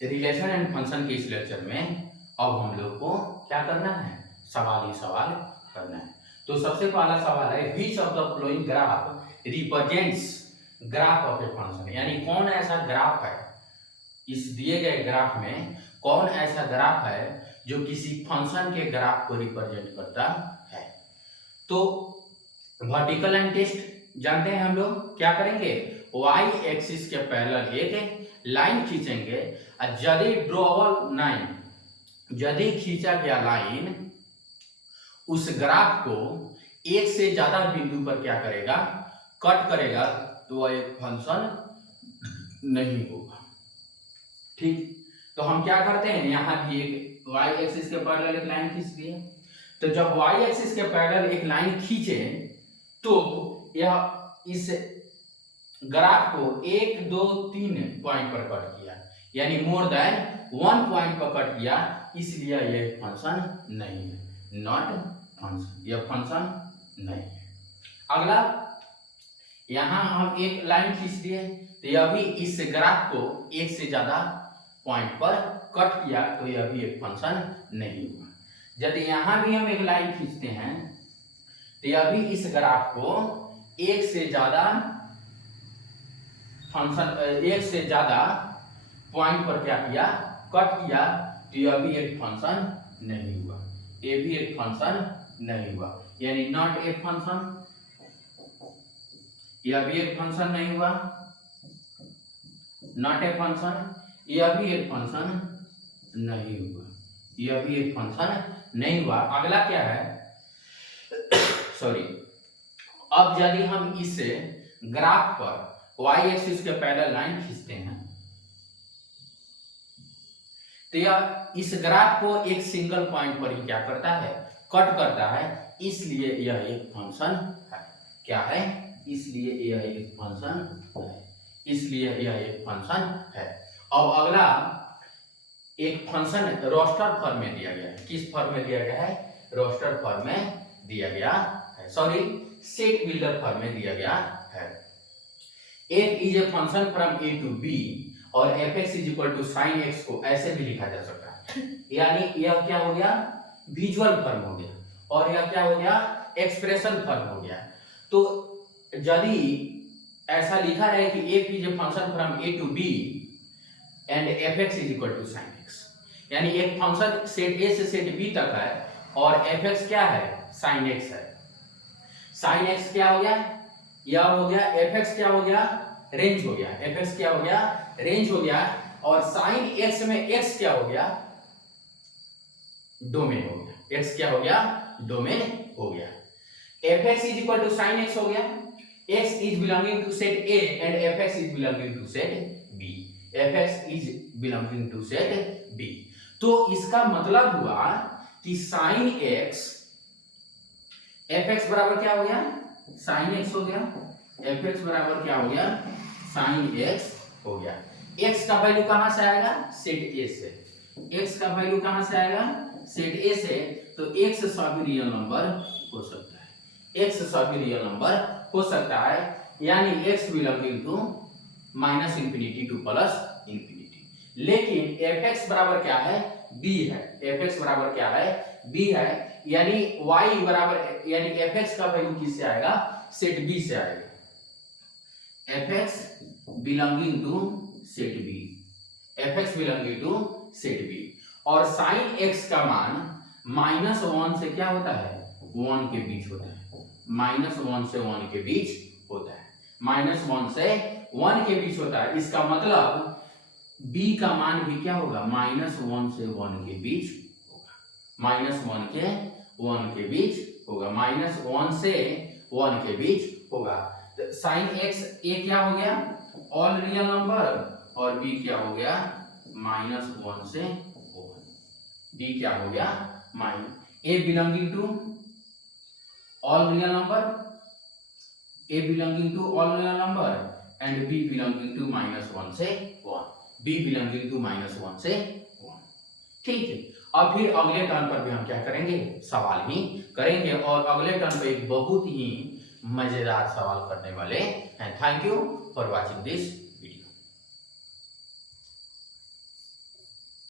Relation and function के इस lecture में अब हम लोग को क्या करना है, सवाल ही सवाल करना है। तो सबसे पहला सवाल है, which of the flowing graph represents graph of a function, यानी कौन ऐसा ग्राफ है, इस दिए गए ग्राफ में कौन ऐसा ग्राफ है जो किसी फंक्शन के ग्राफ को रिप्रेजेंट करता है। तो वर्टिकल लाइन टेस्ट जानते हैं हम लोग, क्या करेंगे, वाई एक्सिस के पैरेलल एक लाइन खींचेंगे और यदि ड्रॉबल लाइन, यदि खींचा गया लाइन उस ग्राफ को एक से ज्यादा बिंदु पर क्या करेगा, कट करेगा, तो वह एक फंक्शन नहीं होगा। ठीक, तो हम क्या करते हैं, यहां भी एक वाई एक्सिस के पैरेलल एक लाइन खींच दिए। तो जब वाई एक्सिस के पैरेलल एक लाइन खींचे तो यह इस ग्राफ को 1 2 3 पॉइंट पर कट किया, यानी मोर देन 1 पॉइंट पर कट किया, इसलिए यह फंक्शन नहीं है, नॉट फंक्शन, यह फंक्शन नहीं है। अगला, यहां हम एक लाइन खींच दिए, तो यह भी इस ग्राफ को एक से ज्यादा पॉइंट पर कट किया, तो यह भी एक फंक्शन नहीं हुआ। यदि यहां भी हम एक लाइन खींचते हैं तो यह भी इस ग्राफ को एक से ज्यादा फंक्शन, एक से ज्यादा पॉइंट पर क्या किया, कट किया, तो यह भी एक फंक्शन नहीं हुआ, ये भी एक फंक्शन नहीं हुआ, यानी नॉट ए फंक्शन, यह भी एक फंक्शन नहीं हुआ, नॉट ए फंक्शन, यह भी एक फंक्शन नहीं हुआ, यह भी एक फंक्शन नहीं हुआ। अगला क्या है, सॉरी, अब यदि हम इस ग्राफ पर वाई एक्सिस के पैरेलल लाइन खींचते हैं तो यह इस ग्राफ को एक सिंगल पॉइंट पर ही क्या करता है, कट करता है, इसलिए यह एक फंक्शन है। क्या है, इसलिए यह एक फंक्शन है, इसलिए यह एक फंक्शन है। अब अगला, एक फंक्शन रोस्टर फॉर्म में दिया गया है, किस फॉर्म में दिया गया है, रोस्टर फॉर्म में दिया गया है, सॉरी सेट बिल्डर फॉर्म में दिया गया है। f is a function from a to b और fx is equal to sine x को ऐसे भी लिखा जा सकता है, यानी यह क्या हो गया, विजुअल फॉर्म हो गया, और यह क्या हो गया, एक्सप्रेशन फॉर्म हो गया। तो यदि ऐसा लिखा रहे कि f is a function from a to b and fx is equal to sine x, यानी एक फंक्शन सेट a से सेट b तक है और fx क्या है, साइन x है। साइन x क्या हो गया, यह हो गया, fx क्या हो गया, रेंज हो गया, fx क्या हो गया, रेंज हो गया, और साइन x में x क्या हो गया, डोमेन हो गया, x क्या हो गया, डोमेन हो गया। fx is equal to sine x हो गया, x is belonging to set a and fx is belonging to set b, fx is belonging to set b। तो इसका मतलब हुआ कि साइन x, fx बराबर क्या हो गया, साइन x हो गया, fx बराबर क्या हो गया, साइन x हो गया। x का वैल्यू कहां से आएगा, सेट a से, x का वैल्यू कहां से आएगा, सेट a से, तो x सभी रियल नंबर हो सकता है, x सभी रियल नंबर हो सकता है, यानी x belonging to minus infinity to plus infinity. लेकिन fx बराबर क्या है, b है, fx बराबर क्या है, b है, यानी y बराबर, यानी fx का वैल्यू किससे आएगा, सेट b से आएगा, fx belonging to set b, fx belonging to set b, और साइन x का मान -1 से क्या होता है, 1 के बीच होता है, -1 से 1 के बीच होता है, -1 से 1 के बीच होता है। इसका मतलब b का मान भी क्या होगा, -1 से 1 के बीच होगा, -1 के 1 के बीच होगा, -1 से 1 के बीच होगा। तो साइन x a क्या हो गया, ऑल रियल नंबर, और b क्या हो गया, -1 से 1, b क्या हो गया, a belonging to all real number, a belonging to all real number and b belonging to -1 से 1, b बिलोंगिंग टू -1 से 1। ठीक है, अब फिर अगले टर्न पर भी हम क्या करेंगे, सवाल ही करेंगे, और अगले टर्न पे एक बहुत ही मजेदार सवाल करने वाले हैं। Thank you for watching this